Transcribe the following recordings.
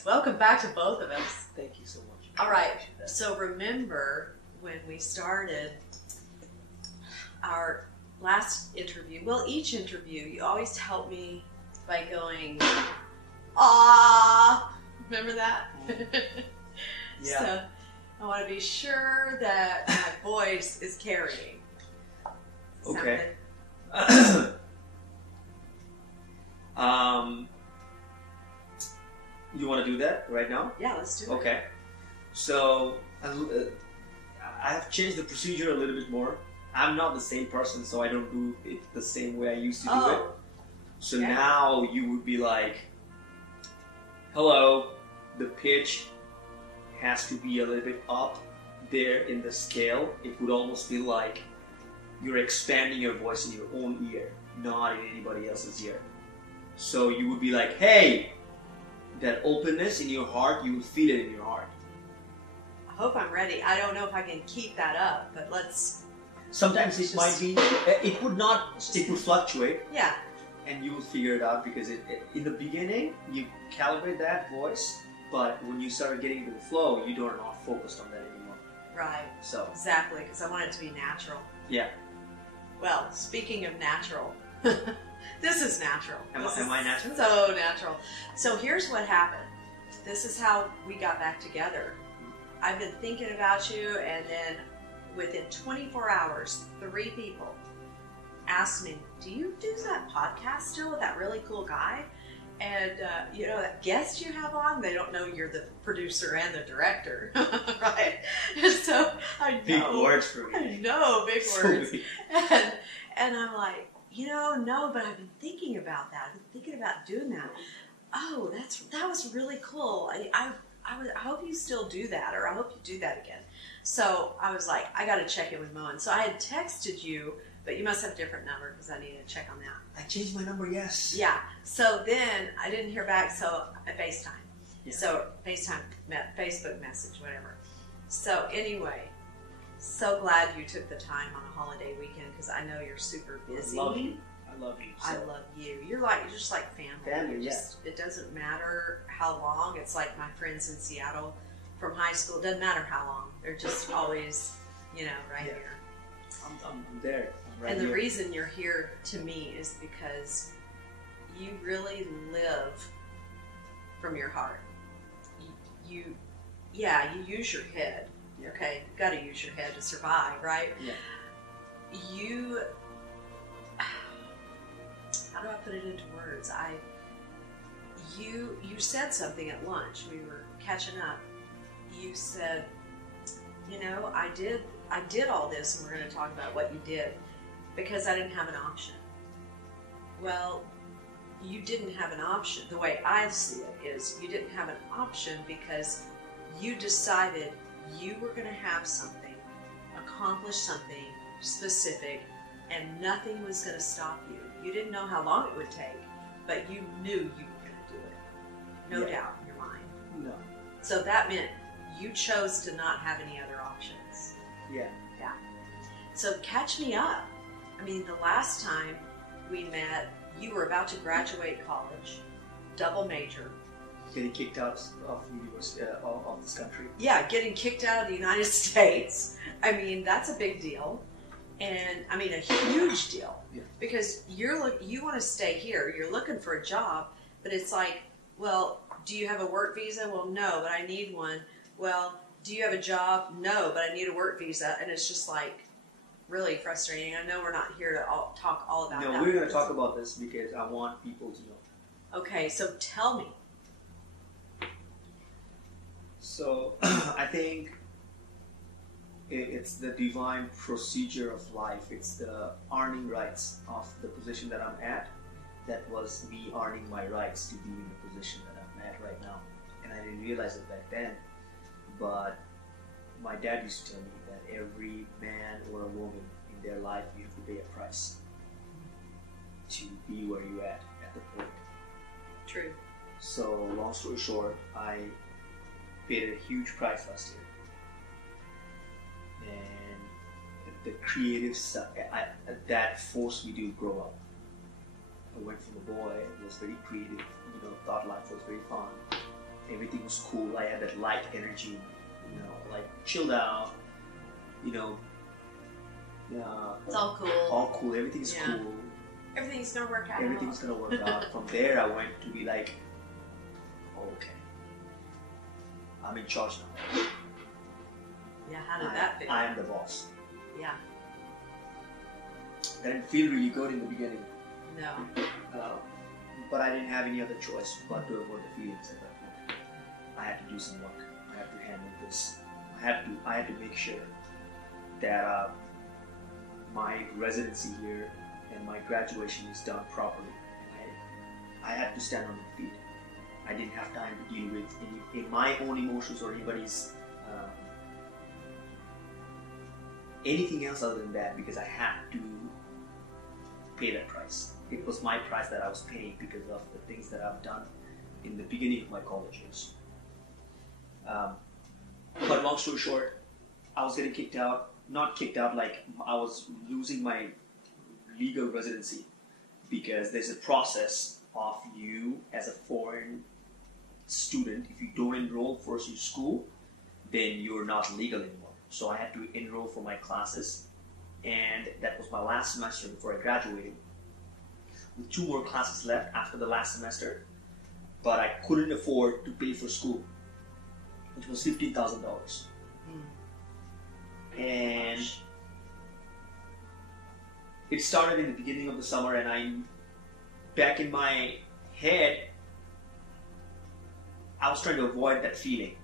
Yes, welcome back to both of us. Thank you so much. All right, so remember when we started our last interview, well, each interview, you always help me by going, ah, remember that? Yeah. So I want to be sure that my voice is carrying. Okay. You want to do that right now? Yeah, let's do it. Okay. So I have changed the procedure a little bit more. I'm not the same person, so I don't do it the same way I used to do it. So now you would be like, hello, the pitch has to be a little bit up there in the scale. It would almost feel like you're expanding your voice in your own ear, not in anybody else's ear. So you would be like, hey, that openness in your heart, you will feel it in your heart. I hope I'm ready. I don't know if I can keep that up, but let's... Sometimes it might be, it would not, it would fluctuate. Yeah. And you will figure it out because in the beginning, you calibrate that voice, but when you start getting into the flow, you are not focused on that anymore. Right. So. Exactly, because I want it to be natural. Yeah. Well, speaking of natural, this is natural. Am I natural? So natural. So here's what happened. This is how we got back together. I've been thinking about you, and then within 24 hours, 3 people asked me, do you do that podcast still with that really cool guy? And, you know, that guest you have on, they don't know you're the producer and the director, right? And so I know. Big words for me. I know, big So words. big. And I'm like, you know, no, but I've been thinking about that. I've been thinking about doing that. Oh, that was really cool. I hope you still do that, or I hope you do that again. So I was like, I got to check in with Moen. So I had texted you, but you must have a different number because I needed to check on that. I changed my number, yes. Yeah. So then I didn't hear back, so I FaceTime. Yeah. So FaceTime, Facebook message, whatever. So anyway, so glad you took the time on a holiday weekend because I know you're super busy. I love you. I love you. So. I love you. You're just like family. Family, It doesn't matter how long. It's like my friends in Seattle from high school. It doesn't matter how long. They're just always, you know, right here. I'm there. I'm right and the here. reason you're here to me is because you really live from your heart. You use your head. Yeah. Okay, you've got to use your head to survive, right? Yeah. How do I put it into words? You said something at lunch. We were catching up. You said, you know, I did all this, and we're going to talk about what you did because I didn't have an option. Well, you didn't have an option. The way I see it is you didn't have an option because you decided you were going to have something, accomplish something specific, and nothing was going to stop you. You didn't know how long it would take, but you knew you were going to do it. No doubt in your mind. No. So that meant you chose to not have any other options. Yeah. Yeah. So catch me up. I mean, the last time we met, you were about to graduate college, double major. Getting kicked out of university, of this country. Yeah, getting kicked out of the United States. I mean, that's a big deal. And I mean, a huge deal. Yeah. Because you want to stay here. You're looking for a job, but it's like, well, do you have a work visa? Well, no, but I need one. Well, do you have a job? No, but I need a work visa. And it's just like really frustrating. I know we're not here to talk all about that. No, we're going to talk about this because I want people to know. Okay, so tell me. So I think it's the divine procedure of life. It's the earning rights of the position that I'm at. That was me earning my rights to be in the position that I'm at right now. And I didn't realize it back then. But my dad used to tell me that every man or a woman in their life, you have to pay a price to be where you're at the point. True. So long story short, I paid a huge price last year. And the creative stuff, that forced me to grow up. I went from a boy who was very creative, thought life was very fun, everything was cool. I had that light energy, like chilled out, It's all cool. all cool. Everything's cool. Everything's gonna work out. Everything's gonna work out. From there, I went to be like, okay, I'm in charge now. Yeah, how did that feel? I am the boss. Yeah. That didn't feel really good in the beginning. No. But I didn't have any other choice but to avoid the feelings at that point. I had to do some work. I had to handle this. I had to make sure that my residency here and my graduation is done properly. And I had to stand on my feet. I didn't have time to deal with my own emotions or anybody's anything else other than that, because I had to pay that price. It was my price that I was paying because of the things that I've done in the beginning of my college years. But long story short, I was getting kicked out. Not kicked out, like I was losing my legal residency, because there's a process of you as a foreign student. If you don't enroll for your school, then you're not legal anymore. So I had to enroll for my classes, and that was my last semester before I graduated, with 2 more classes left after the last semester. But I couldn't afford to pay for school, which was $15,000. And it started in the beginning of the summer, and back in my head, I was trying to avoid that feeling,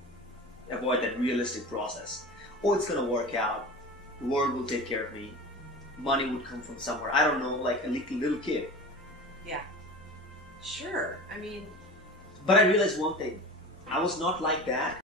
avoid that realistic process. Oh, it's gonna work out. The world will take care of me. Money would come from somewhere. I don't know, like a little kid. Yeah. Sure. I mean. But I realized one thing. I was not like that